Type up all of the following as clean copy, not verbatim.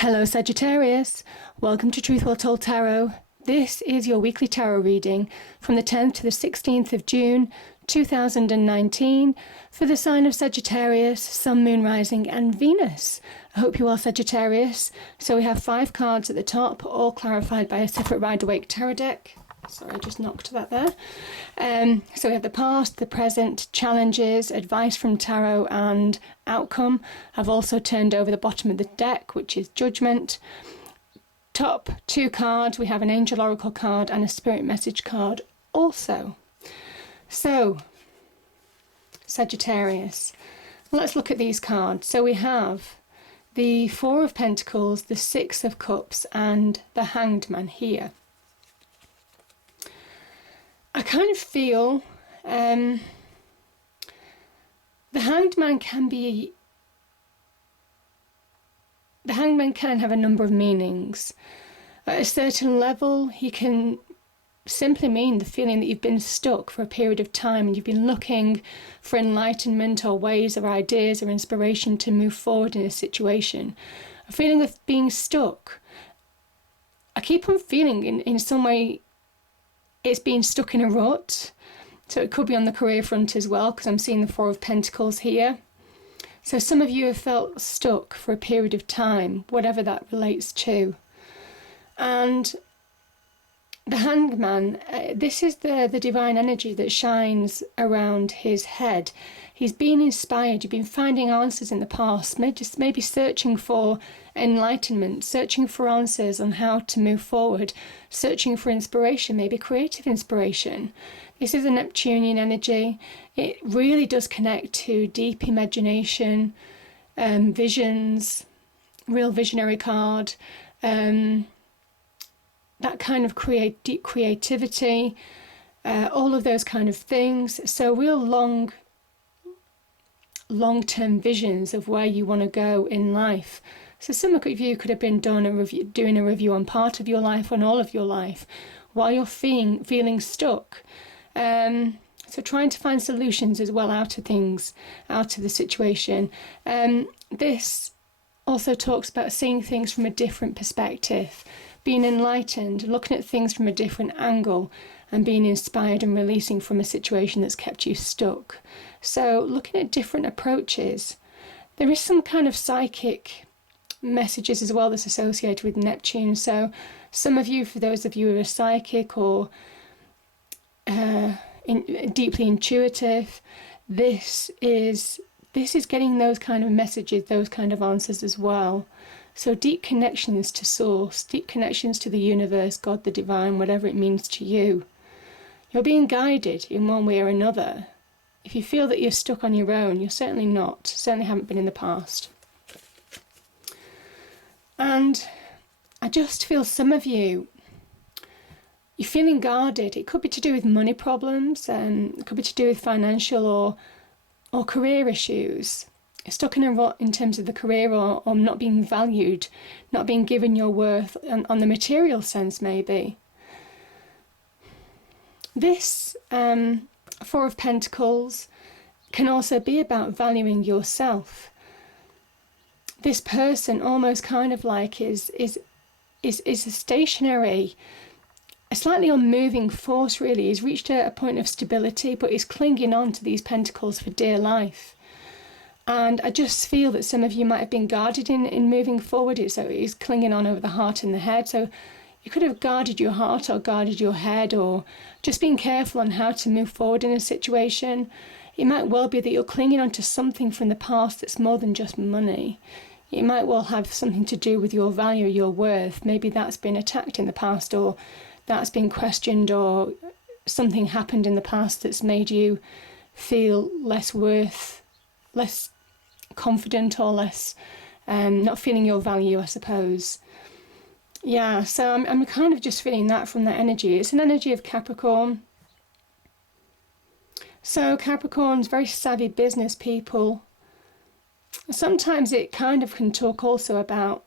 Hello Sagittarius, welcome to Truth Well Told Tarot. This is your weekly tarot reading from the 10th to the 16th of June 2019 for the sign of Sagittarius, Sun, Moon, Rising and Venus. I hope you are Sagittarius. So we have 5 cards at the top, all clarified by a separate Rider-Waite tarot deck. Sorry, I just knocked that there. So we have the past, the present, challenges, advice from tarot and outcome. I've also turned over the bottom of the deck, which is judgment. Top 2 cards, we have an angel oracle card and a spirit message card also. So, Sagittarius, let's look at these cards. So we have the 4 of Pentacles, the 6 of Cups and the Hanged Man here. I kind of feel the Hanged Man can have a number of meanings. At a certain level, he can simply mean the feeling that you've been stuck for a period of time and you've been looking for enlightenment or ways or ideas or inspiration to move forward in a situation. A feeling of being stuck. I keep on feeling in some way it's being stuck in a rut. So it could be on the career front as well, because I'm seeing the 4 of Pentacles here. So some of you have felt stuck for a period of time, whatever that relates to. And the Hanged Man, this is the divine energy that shines around his head. He's been inspired, you've been finding answers in the past, maybe searching for enlightenment, searching for answers on how to move forward, searching for inspiration, maybe creative inspiration. This is a Neptunian energy. It really does connect to deep imagination, visions, real visionary card, that kind of deep creativity, all of those kind of things. So real long-term visions of where you want to go in life. So some of you could have been doing a review on part of your life, on all of your life, while you're feeling stuck. So trying to find solutions as well out of things, out of the situation. This also talks about seeing things from a different perspective, being enlightened, looking at things from a different angle, and being inspired and releasing from a situation that's kept you stuck. So looking at different approaches. There is some kind of psychic messages as well that's associated with Neptune. So some of you, for those of you who are psychic or deeply intuitive, this is getting those kind of messages, those kind of answers as well. So deep connections to source, deep connections to the universe, God, the divine, whatever it means to you. You're being guided in one way or another. If you feel that you're stuck on your own, you're certainly not, certainly haven't been in the past. And I just feel some of you, you're feeling guarded. It could be to do with money problems, it could be to do with financial or career issues. You're stuck in a rut in terms of the career or not being valued, not being given your worth on the material sense maybe. This 4 of Pentacles can also be about valuing yourself. This person almost kind of like is a stationary, a slightly unmoving force really. He's reached a point of stability, but he's clinging on to these pentacles for dear life. And I just feel that some of you might have been guarded in moving forward. So he's clinging on over the heart and the head. So you could have guarded your heart or guarded your head, or just being careful on how to move forward in a situation. It might well be that you're clinging on to something from the past that's more than just money. It might well have something to do with your value, your worth. Maybe that's been attacked in the past, or that's been questioned, or something happened in the past that's made you feel less worth, less confident, or less not feeling your value, I suppose. Yeah, so I'm kind of just feeling that from that energy. It's an energy of Capricorn. So Capricorn's very savvy business people. Sometimes it kind of can talk also about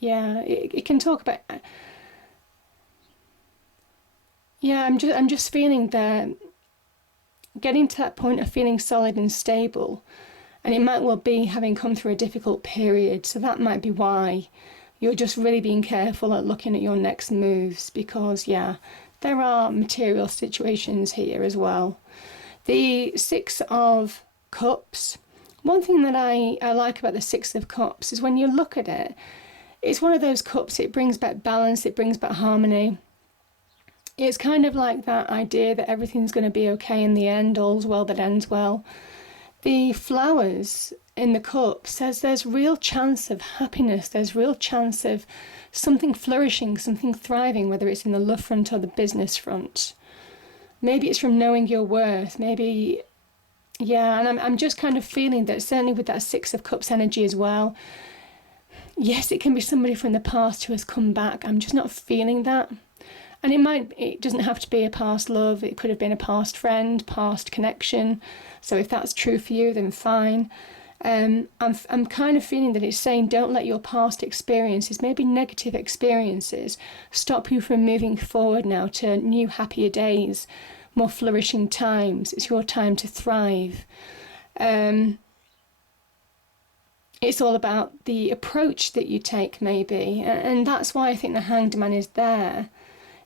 it can talk about I'm just feeling that getting to that point of feeling solid and stable And it might well be having come through a difficult period. So that might be why you're just really being careful at looking at your next moves, because, yeah, there are material situations here as well. The Six of Cups. One thing that I like about the Six of Cups is when you look at it, it's one of those cups, it brings back balance, it brings back harmony. It's kind of like that idea that everything's going to be okay in the end, all's well that ends well. The flowers in the cup says there's real chance of happiness, there's real chance of something flourishing, something thriving, whether it's in the love front or the business front. Maybe it's from knowing your worth, maybe, yeah, and I'm just kind of feeling that certainly with that Six of Cups energy as well, yes, it can be somebody from the past who has come back. I'm just not feeling that. And it doesn't have to be a past love. It could have been a past friend, past connection. So if that's true for you, then fine. I'm kind of feeling that it's saying don't let your past experiences, maybe negative experiences, stop you from moving forward now to new, happier days, more flourishing times. It's your time to thrive. It's all about the approach that you take, maybe. And that's why I think the Hanged Man is there.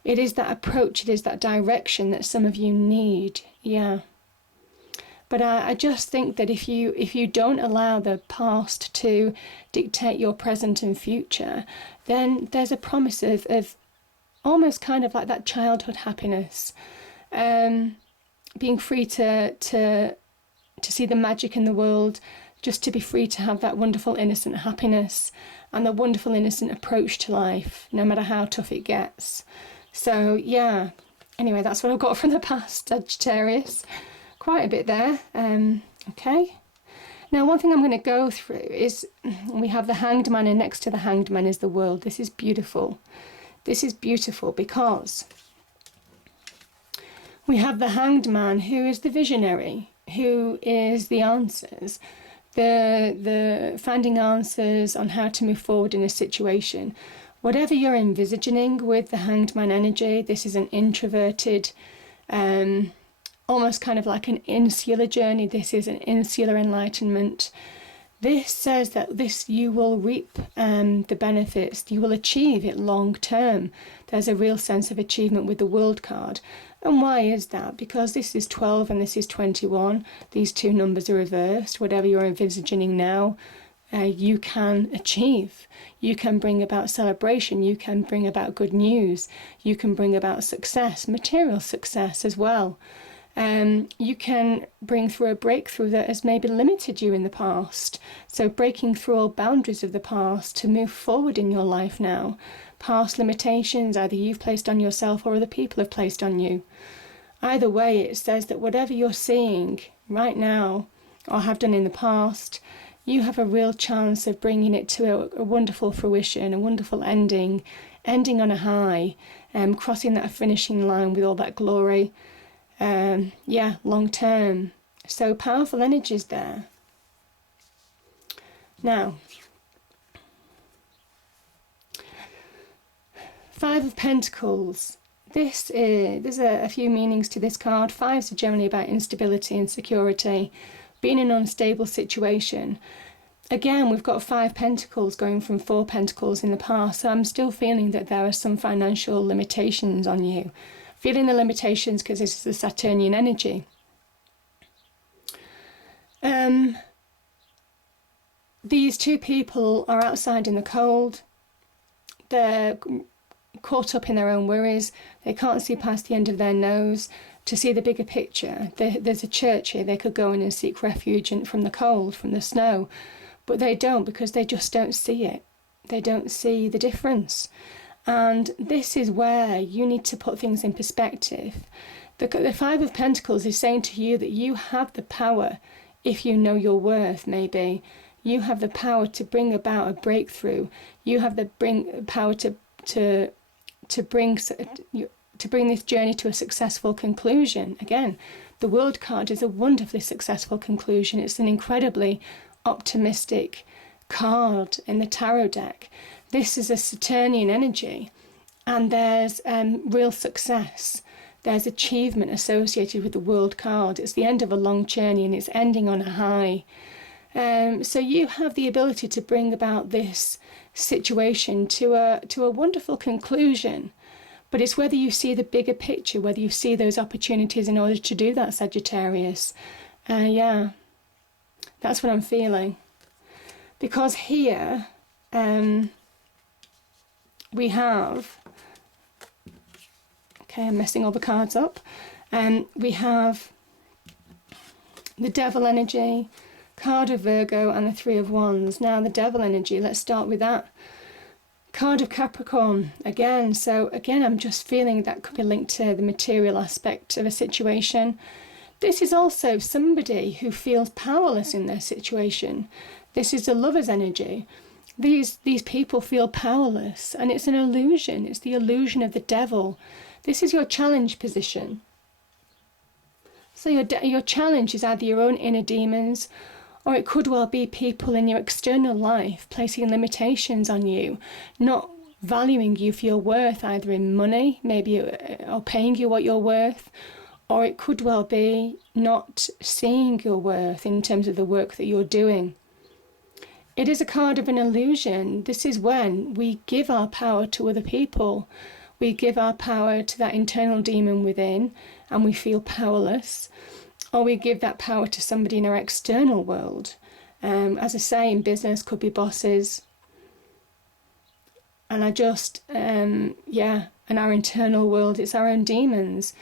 It is that approach, it is that direction that some of you need, yeah. But I just think that if you don't allow the past to dictate your present and future, then there's a promise of almost kind of like that childhood happiness, being free to see the magic in the world, just to be free to have that wonderful innocent happiness and the wonderful innocent approach to life, no matter how tough it gets. So, yeah, anyway, that's what I've got from the past, Sagittarius. Quite a bit there. Okay. Now, one thing I'm going to go through is we have the Hanged Man, and next to the Hanged Man is the World. This is beautiful. This is beautiful because we have the Hanged Man, who is the visionary, who is the answers, the finding answers on how to move forward in a situation. Whatever you're envisaging with the Hanged Man energy, this is an introverted, almost kind of like an insular journey. This is an insular enlightenment. This says that you will reap the benefits, you will achieve it long term. There's a real sense of achievement with the World card. And why is that? Because this is 12 and this is 21. These two numbers are reversed. Whatever you're envisaging now, you can achieve. You can bring about celebration. You can bring about good news. You can bring about success, material success as well. You can bring through a breakthrough that has maybe limited you in the past. So breaking through all boundaries of the past to move forward in your life now. Past limitations, either you've placed on yourself or other people have placed on you. Either way, it says that whatever you're seeing right now or have done in the past, you have a real chance of bringing it to a wonderful fruition, a wonderful ending on a high, crossing that finishing line with all that glory. Long term. So powerful energies there. Now, Five of Pentacles. There's a few meanings to this card. Fives are generally about instability and security, being in an unstable situation. Again, we've got 5 Pentacles going from 4 Pentacles in the past, so I'm still feeling that there are some financial limitations on you. Feeling the limitations because this is the Saturnian energy. These two people are outside in the cold. They're caught up in their own worries. They can't see past the end of their nose to see the bigger picture. There's a church here. They could go in and seek refuge from the cold, from the snow. But they don't, because they just don't see it. They don't see the difference. And this is where you need to put things in perspective. The Five of Pentacles is saying to you that you have the power, if you know your worth, maybe. You have the power to bring about a breakthrough. You have the power to bring this journey to a successful conclusion. Again, the World card is a wonderfully successful conclusion. It's an incredibly optimistic card in the tarot deck. This is a Saturnian energy, and there's real success. There's achievement associated with the World card. It's the end of a long journey and it's ending on a high. So you have the ability to bring about this situation to a wonderful conclusion. But it's whether you see the bigger picture, whether you see those opportunities in order to do that, Sagittarius. Yeah, that's what I'm feeling. Because here we have, okay, I'm messing all the cards up. We have the Devil energy, card of Virgo, and the Three of Wands. Now the Devil energy, let's start with that. Card of Capricorn again. So again, I'm just feeling that could be linked to the material aspect of a situation. This is also somebody who feels powerless in their situation. This is the Lover's energy. These people feel powerless, and it's an illusion. It's the illusion of the devil. This is your challenge position. So your challenge is either your own inner demons, or it could well be people in your external life placing limitations on you, not valuing you for your worth, either in money, maybe, or paying you what you're worth, or it could well be not seeing your worth in terms of the work that you're doing. It is a card of an illusion. This is when we give our power to other people. We give our power to that internal demon within, and we feel powerless. Or we give that power to somebody in our external world. As I say, in business, could be bosses. And in our internal world, it's our own demons.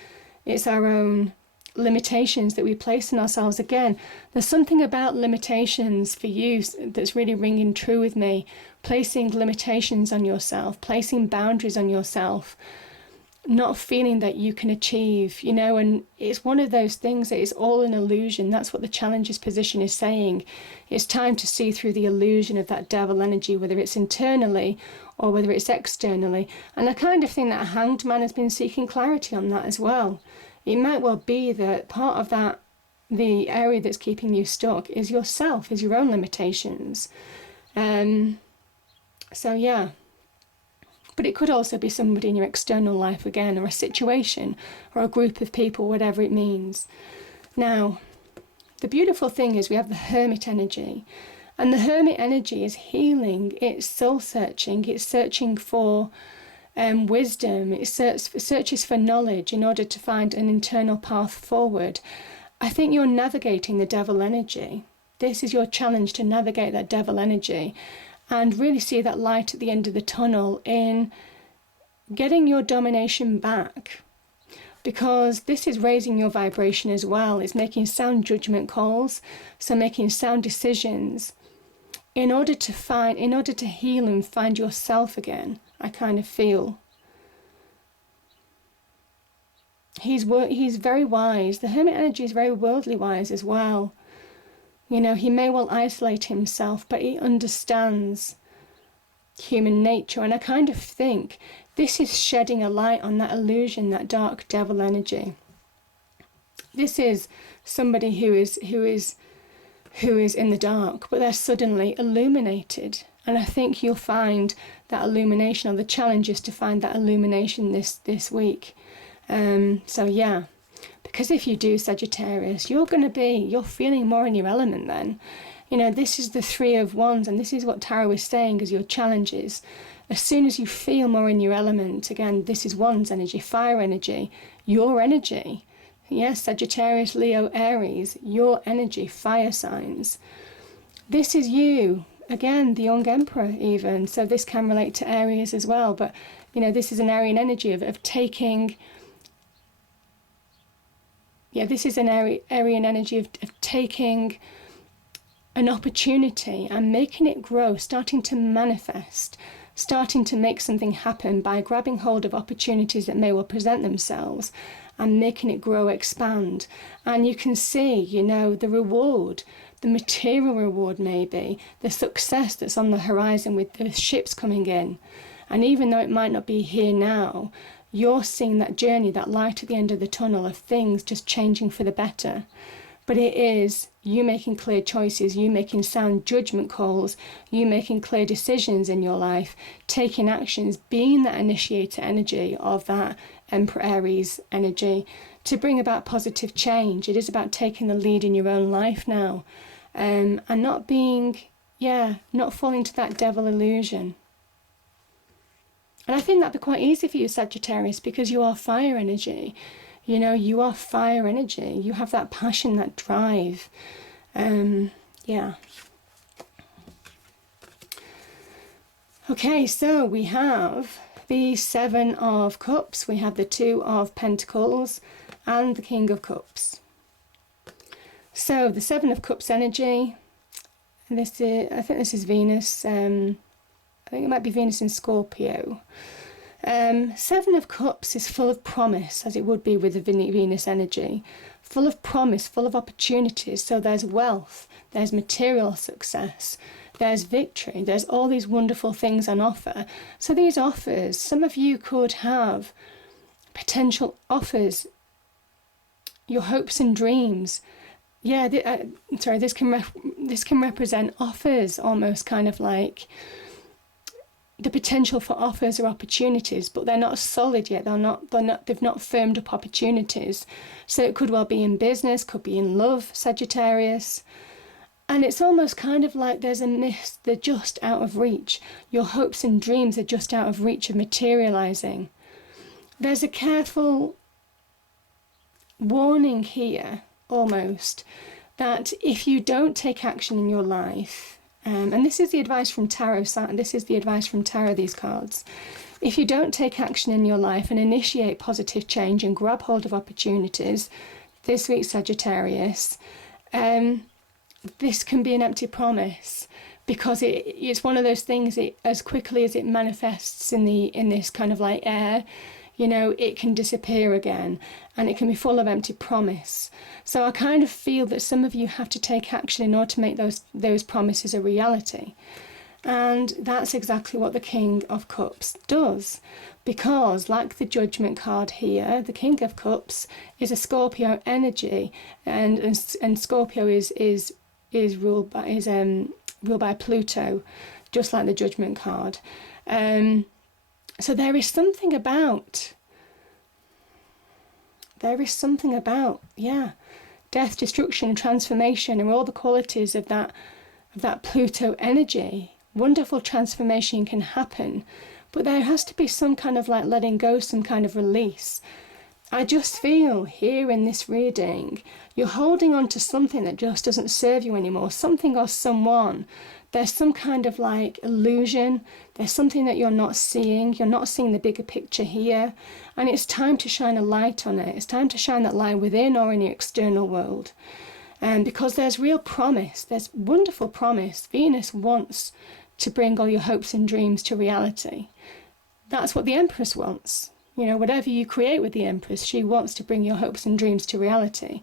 It's our own limitations that we place on ourselves. Again, there's something about limitations for you that's really ringing true with me. Placing limitations on yourself, placing boundaries on yourself, not feeling that you can achieve, and it's one of those things that is all an illusion. That's what the challenger's position is saying. It's time to see through the illusion of that devil energy, whether it's internally or whether it's externally. And I kind of think that a hanged man has been seeking clarity on that as well. It might well be that part of that, the area that's keeping you stuck, is yourself, is your own limitations. So yeah. But it could also be somebody in your external life again, or a situation, or a group of people, whatever it means. Now, the beautiful thing is we have the Hermit energy. And the Hermit energy is healing, it's soul-searching, it's searching for wisdom, it searches for knowledge in order to find an internal path forward. I think you're navigating the devil energy. This is your challenge, to navigate that devil energy and really see that light at the end of the tunnel in getting your domination back. Because this is raising your vibration as well. It's making sound judgment calls, so making sound decisions in order to heal and find yourself again. I kind of feel he's very wise. The Hermit energy is very worldly wise as well. He may well isolate himself, but he understands human nature. And I kind of think this is shedding a light on that illusion, that dark devil energy. This is somebody who is in the dark, but they're suddenly illuminated. And I think you'll find that illumination, or the challenge is to find that illumination this week. So yeah. Because if you do, Sagittarius, you're feeling more in your element then. This is the Three of Wands, and this is what Tarot is saying as your challenges. As soon as you feel more in your element, again, this is Wands energy, fire energy, your energy. Yes, Sagittarius, Leo, Aries, your energy, fire signs. This is you, again, the young emperor even. So this can relate to Aries as well. But, this is an Aryan energy of taking... Yeah, this is an Aryan energy of taking an opportunity and making it grow, starting to manifest, starting to make something happen by grabbing hold of opportunities that may well present themselves and making it grow, expand. And you can see, the reward, the material reward maybe, the success that's on the horizon with the ships coming in. And even though it might not be here now, you're seeing that journey, that light at the end of the tunnel of things just changing for the better. But it is you making clear choices, you making sound judgment calls, you making clear decisions in your life, taking actions, being that initiator energy of that Emperor Aries energy to bring about positive change. It is about taking the lead in your own life now. and not being, not falling to that devil illusion. And I think that'd be quite easy for you, Sagittarius, because you are fire energy. You know, you are fire energy. You have that passion, that drive. Yeah. Okay, so we have the Seven of Cups, we have the Two of Pentacles, and the King of Cups. So the Seven of Cups energy, I think this is Venus, I think it might be Venus in Scorpio. Seven of Cups is full of promise, as it would be with the Venus energy. Full of promise, full of opportunities. So there's wealth, there's material success, there's victory, there's all these wonderful things on offer. So these offers, some of you could have potential offers, your hopes and dreams. Yeah, this can represent offers, almost kind of like the potential for offers or opportunities, but they're not solid yet. They've not firmed up opportunities. So it could well be in business, could be in love, Sagittarius. And it's almost kind of like there's a mist, they're just out of reach. Your hopes and dreams are just out of reach of materializing. There's a careful warning here, almost, that if you don't take action in your life, and this is the advice from Tarot, these cards. If you don't take action in your life and initiate positive change and grab hold of opportunities, this week, Sagittarius, this can be an empty promise, because it's one of those things, as quickly as it manifests in this kind of like air, you know, it can disappear again, and it can be full of empty promise. So I kind of feel that some of you have to take action in order to make those promises a reality. And that's exactly what the King of Cups does. Because, like the Judgment card here, the King of Cups is a Scorpio energy, and Scorpio is ruled by Pluto, just like the Judgment card. So there is something about, death, destruction, transformation, and all the qualities of that Pluto energy. Wonderful transformation can happen, but there has to be some kind of like letting go, some kind of release. I just feel here in this reading, you're holding on to something that just doesn't serve you anymore, something or someone. There's some kind of like illusion. There's something that you're not seeing. You're not seeing the bigger picture here. And it's time to shine a light on it. It's time to shine that light within or in your external world. Because there's real promise. There's wonderful promise. Venus wants to bring all your hopes and dreams to reality. That's what the Empress wants. You know, whatever you create with the Empress, she wants to bring your hopes and dreams to reality.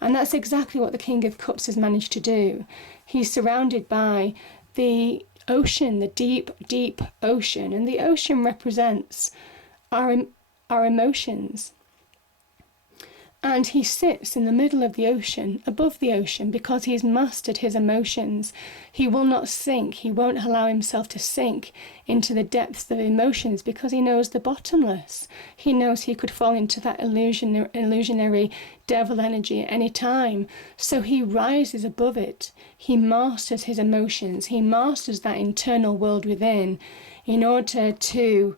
And that's exactly what the King of Cups has managed to do. He's surrounded by the ocean, the deep, deep ocean. And the ocean represents our emotions. And he sits in the middle of the ocean, above the ocean, because he's mastered his emotions. He will not sink. He won't allow himself to sink into the depths of emotions, because he knows the bottomless. He knows he could fall into that illusionary devil energy at any time. So he rises above it. He masters his emotions. He masters that internal world within in order to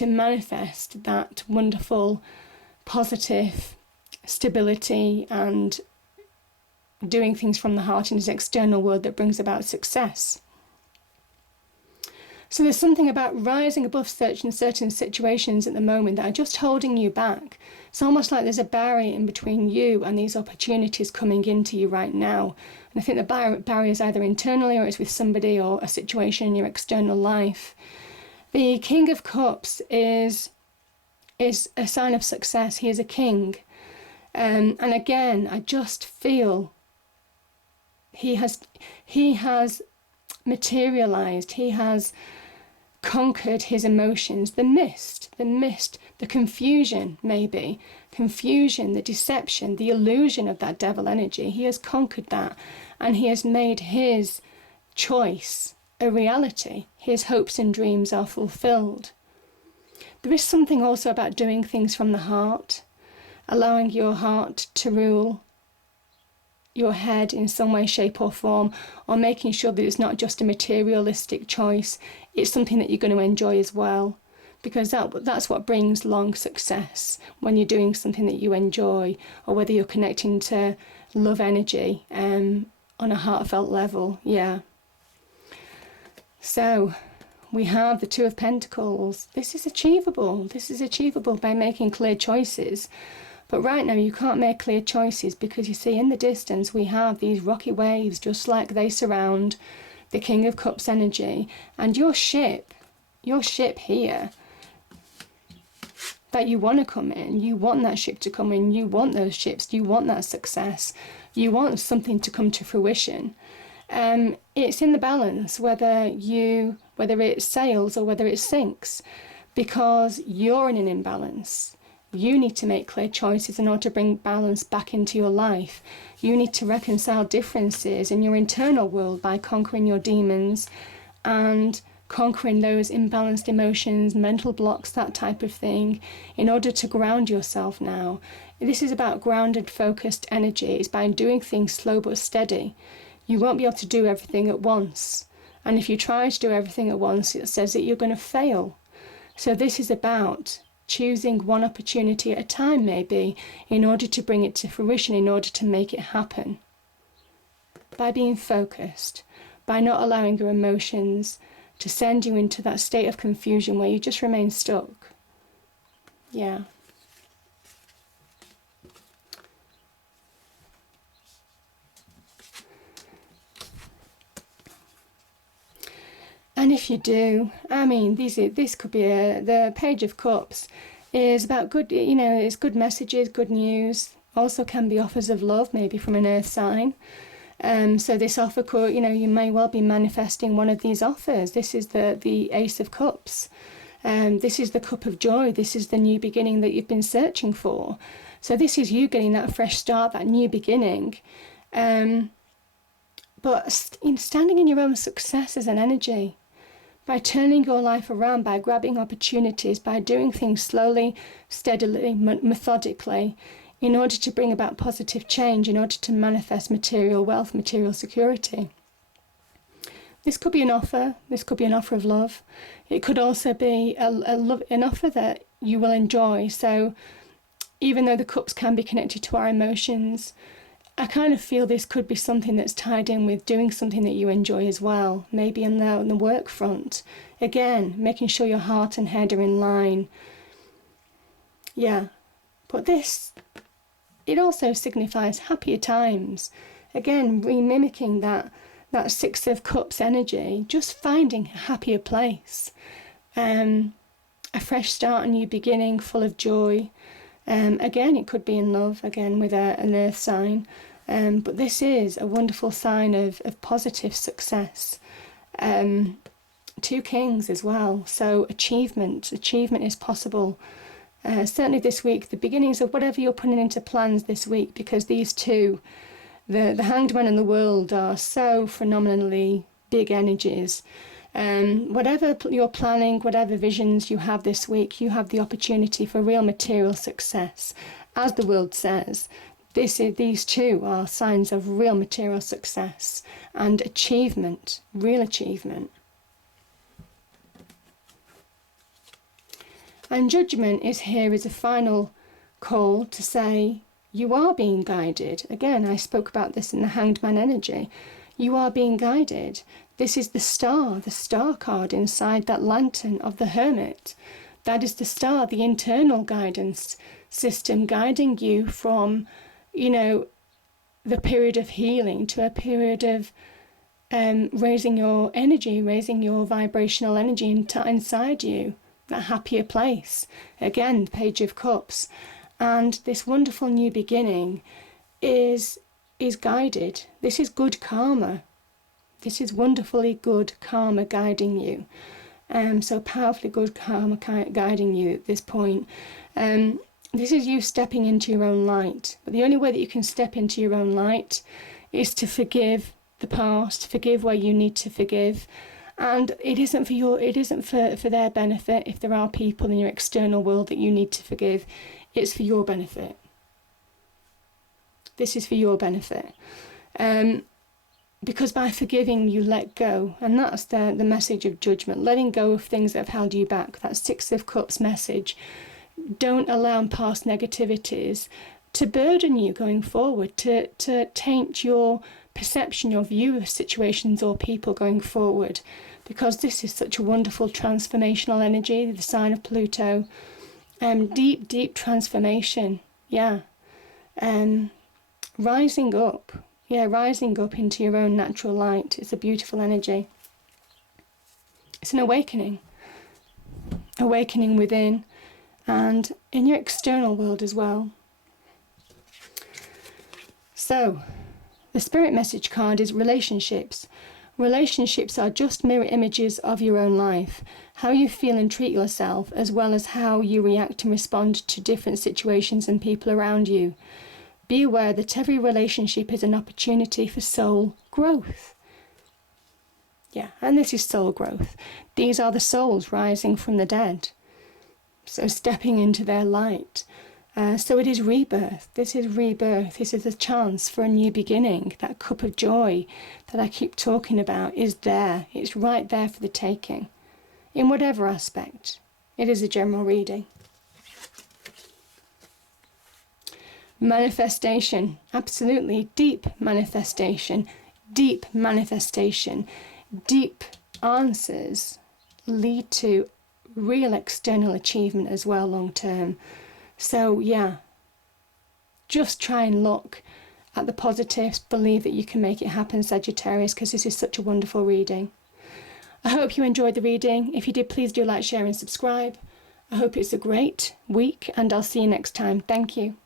manifest that wonderful, positive stability and doing things from the heart in his external world that brings about success. So there's something about rising above certain situations at the moment that are just holding you back. It's almost like there's a barrier in between you and these opportunities coming into you right now. And I think the barrier is either internally, or it's with somebody or a situation in your external life. The King of Cups is a sign of success. He is a king. And again, I just feel he has materialized, he has conquered his emotions, the mist, the confusion, the deception, the illusion of that devil energy. He has conquered that, and he has made his choice a reality. His hopes and dreams are fulfilled. There is something also about doing things from the heart, allowing your heart to rule, your head in some way, shape or form, or making sure that it's not just a materialistic choice, it's something that you're going to enjoy as well. Because that's what brings long success, when you're doing something that you enjoy, or whether you're connecting to love energy on a heartfelt level. Yeah. So we have the Two of Pentacles. This is achievable. This is achievable by making clear choices. But right now you can't make clear choices, because you see in the distance we have these rocky waves just like they surround the King of Cups energy. And your ship here that you want to come in, you want that ship to come in, you want those ships, you want that success, you want something to come to fruition. It's in the balance whether it sails or whether it sinks, because you're in an imbalance. You need to make clear choices in order to bring balance back into your life. You need to reconcile differences in your internal world by conquering your demons and conquering those imbalanced emotions, mental blocks, that type of thing, in order to ground yourself now. This is about grounded, focused energy. It's by doing things slow but steady. You won't be able to do everything at once. And if you try to do everything at once, it says that you're going to fail. So this is about choosing one opportunity at a time, maybe, in order to bring it to fruition, in order to make it happen. By being focused, by not allowing your emotions to send you into that state of confusion where you just remain stuck. Yeah. And if you do, I mean, this could be the Page of Cups is about good, it's good messages, good news. Also can be offers of love, maybe from an earth sign. So this offer could, you may well be manifesting one of these offers. This is the Ace of Cups. This is the cup of joy. This is the new beginning that you've been searching for. So this is you getting that fresh start, that new beginning. But standing in your own success as an energy, by turning your life around, by grabbing opportunities, by doing things slowly, steadily, methodically, in order to bring about positive change, in order to manifest material wealth, material security. This could be an offer. This could be an offer of love. It could also be an offer that you will enjoy. So even though the cups can be connected to our emotions, I kind of feel this could be something that's tied in with doing something that you enjoy as well, maybe on the work front. Again, making sure your heart and head are in line. Yeah, but it also signifies happier times. Again, mimicking that Six of Cups energy, just finding a happier place. A fresh start, a new beginning, full of joy. Again, it could be in love, again with an earth sign. But this is a wonderful sign of positive success. Two kings as well. So achievement is possible. Certainly this week, the beginnings of whatever you're putting into plans this week, because these two, the Hanged Man and the World, are so phenomenally big energies. Whatever you're planning, whatever visions you have this week, you have the opportunity for real material success. As the World says, these two are signs of real material success and achievement, real achievement. And Judgment is here as a final call to say you are being guided. Again, I spoke about this in the Hanged Man energy. You are being guided. This is the star card inside that lantern of the Hermit. That is the star, the internal guidance system guiding you from, the period of healing to a period of raising your energy, raising your vibrational energy inside you, that happier place. Again, Page of Cups. And this wonderful new beginning is guided. This is good karma. This is wonderfully good karma guiding you. So powerfully good karma guiding you at this point. This is you stepping into your own light. But the only way that you can step into your own light is to forgive the past, forgive where you need to forgive. And it isn't for their benefit if there are people in your external world that you need to forgive. It's for your benefit. This is for your benefit. Because by forgiving, you let go. And that's the message of judgment, letting go of things that have held you back. That Six of Cups message. Don't allow past negativities to burden you going forward, to taint your perception, your view of situations or people going forward. Because this is such a wonderful transformational energy, the sign of Pluto. Deep, deep transformation. Yeah. Rising up. Yeah, rising up into your own natural light. It's a beautiful energy. It's an awakening. Awakening within and in your external world as well. So, the spirit message card is relationships. Relationships are just mirror images of your own life. How you feel and treat yourself, as well as how you react and respond to different situations and people around you. Be aware that every relationship is an opportunity for soul growth. Yeah, and this is soul growth. These are the souls rising from the dead. So stepping into their light. So it is rebirth. This is rebirth. This is a chance for a new beginning. That cup of joy that I keep talking about is there. It's right there for the taking. In whatever aspect. It is a general reading. Manifestation. Absolutely. Deep manifestation. Deep manifestation. Deep answers lead to real external achievement as well long term. So yeah, just try and look at the positives. Believe that you can make it happen, Sagittarius, because this is such a wonderful reading. I hope you enjoyed the reading. If you did, please do like, share and subscribe. I hope it's a great week and I'll see you next time. Thank you.